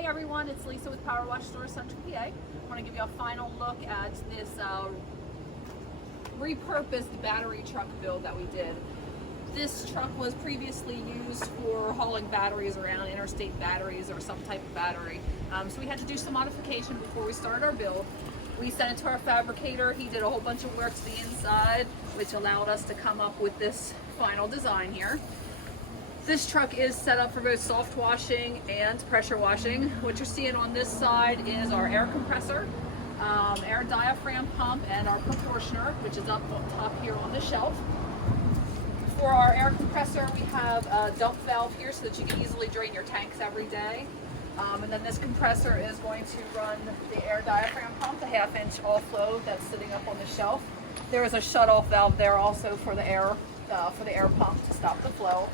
Hey everyone, it's Lisa with Power Wash Store Central PA. I want to give you a final look at this repurposed battery truck build that we did. This truck was previously used for hauling batteries around, interstate batteries or some type of battery. So we had to do some modification before we started our build. We sent it to our fabricator. He did a whole bunch of work to the inside, which allowed us to come up with this final design here. This truck is set up for both soft washing and pressure washing. What you're seeing on this side is our air compressor, air diaphragm pump, and our proportioner, which is up top here on the shelf. For our air compressor, we have a dump valve here so that you can easily drain your tanks every day. And then this compressor is going to run the air diaphragm pump, the 1/2 inch all flow that's sitting up on the shelf. There is a shut-off valve there also for the air pump to stop the flow.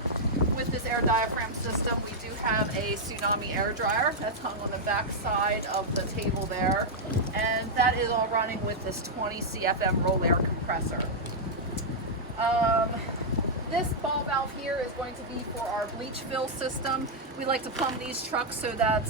With this air diaphragm system, we do have a Tsunami air dryer that's hung on the back side of the table there, and that is all running with this 20 CFM roll air compressor. This ball valve here is going to be for our bleach fill system. We like to plumb these trucks so that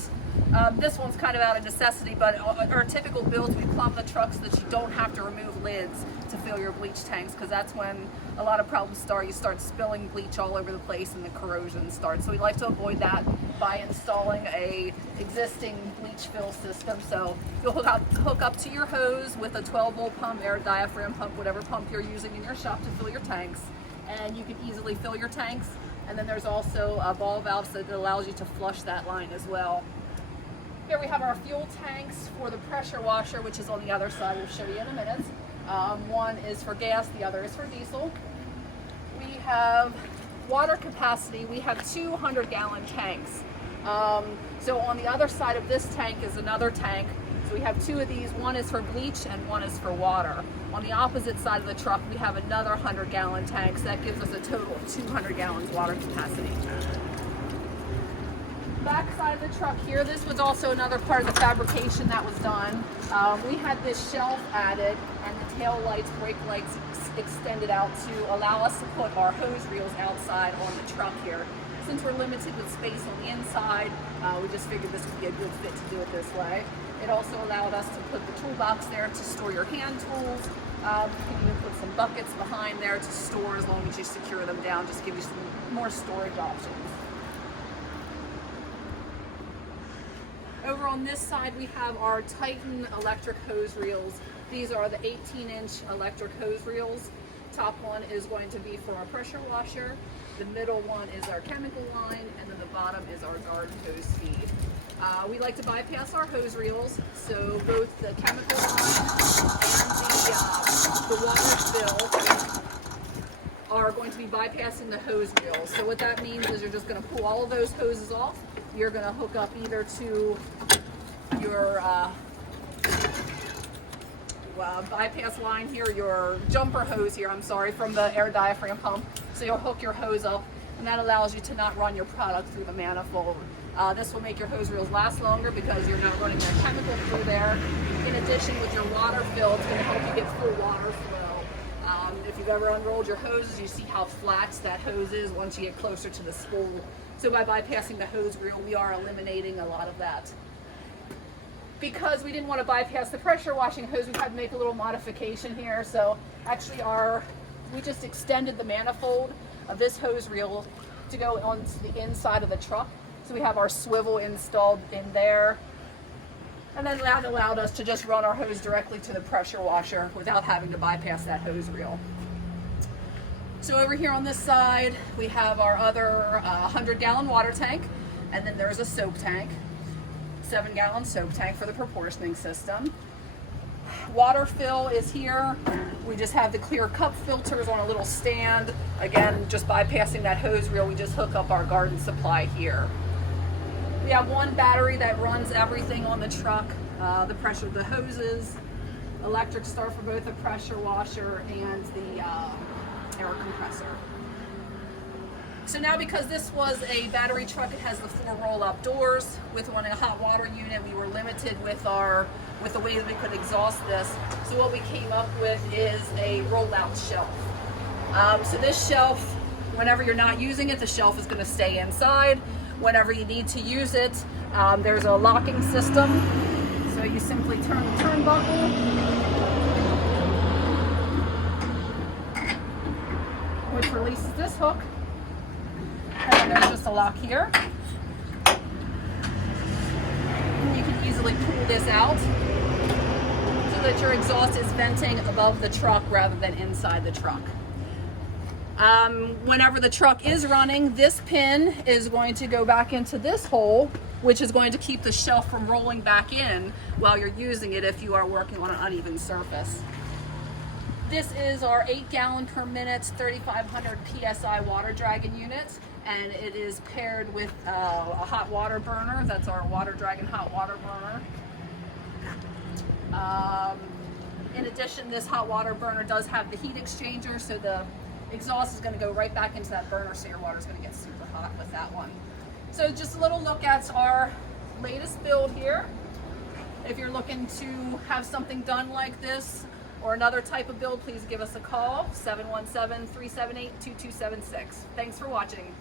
this one's kind of out of necessity, but our typical builds, we plumb the trucks so that you don't have to remove lids to fill your bleach tanks, because that's when a lot of problems start. You start spilling bleach all over the place and the corrosion starts. So we like to avoid that by installing a existing bleach fill system. So you'll hook up to your hose with a 12-volt pump, air diaphragm pump, whatever pump you're using in your shop to fill your tanks, and you can easily fill your tanks. And then there's also a ball valve that allows you to flush that line as well. Here we have our fuel tanks for the pressure washer, which is on the other side. We'll show you in a minute. One is for gas, the other is for diesel. We have water capacity. We have 200-gallon tanks. So on the other side of this tank is another tank. So we have two of these. One is for bleach and one is for water. On the opposite side of the truck, we have another 100-gallon tank. So that gives us a total of 200 gallons water capacity. Back side of the truck here, this was also another part of the fabrication that was done. We had this shelf added and the tail lights, brake lights extended out to allow us to put our hose reels outside on the truck here. Since we're limited with space on the inside, we just figured this would be a good fit to do it this way. It also allowed us to put the toolbox there to store your hand tools. You can even put some buckets behind there to store as long as you secure them down, just give you some more storage options. Over on this side, we have our Titan electric hose reels. These are the 18-inch electric hose reels. Top one is going to be for our pressure washer. The middle one is our chemical line, and then the bottom is our garden hose feed. We like to bypass our hose reels, so both the chemical line and the water fill are going to be bypassing the hose reels. So what that means is you're just going to pull all of those hoses off. You're going to hook up either to your bypass line here, your jumper hose here, I'm sorry, from the air diaphragm pump. So you'll hook your hose up, and that allows you to not run your product through the manifold. This will make your hose reels last longer because you're not running your chemical through there. In addition, with your water fill, it's going to help you get full water flow. If you've ever unrolled your hoses, you see how flat that hose is once you get closer to the spool. So by bypassing the hose reel, we are eliminating a lot of that. Because we didn't want to bypass the pressure washing hose, we had to make a little modification here. So actually we just extended the manifold of this hose reel to go onto the inside of the truck. So we have our swivel installed in there. And then that allowed us to just run our hose directly to the pressure washer without having to bypass that hose reel. So over here on this side, we have our other 100-gallon water tank, and then there's a soap tank, 7-gallon soap tank for the proportioning system. Water fill is here. We just have the clear cup filters on a little stand. Again, just bypassing that hose reel, we just hook up our garden supply here. We have one battery that runs everything on the truck, the pressure, the hoses, electric start for both the pressure washer and the air compressor. So now, because this was a battery truck, it has the 4 roll-up doors. With one a hot water unit, we were limited with the way that we could exhaust this. So what we came up with is a roll-out shelf. So this shelf Whenever you're not using it, the shelf is going to stay inside. Whenever you need to use it, there's a locking system. So you simply turn the turnbuckle, which releases this hook. And then there's just a lock here. And you can easily pull this out so that your exhaust is venting above the truck rather than inside the truck. Whenever the truck is running, this pin is going to go back into this hole, which is going to keep the shelf from rolling back in while you're using it if you are working on an uneven surface. This is our 8-gallon per minute 3500 PSI water dragon unit, and it is paired with a hot water burner. That's our Water Dragon hot water burner. In addition, this hot water burner does have the heat exchanger, so the exhaust is going to go right back into that burner, so your water is going to get super hot with that one. So just a little look at our latest build here. If you're looking to have something done like this or another type of build, please give us a call, 717-378-2276. Thanks for watching.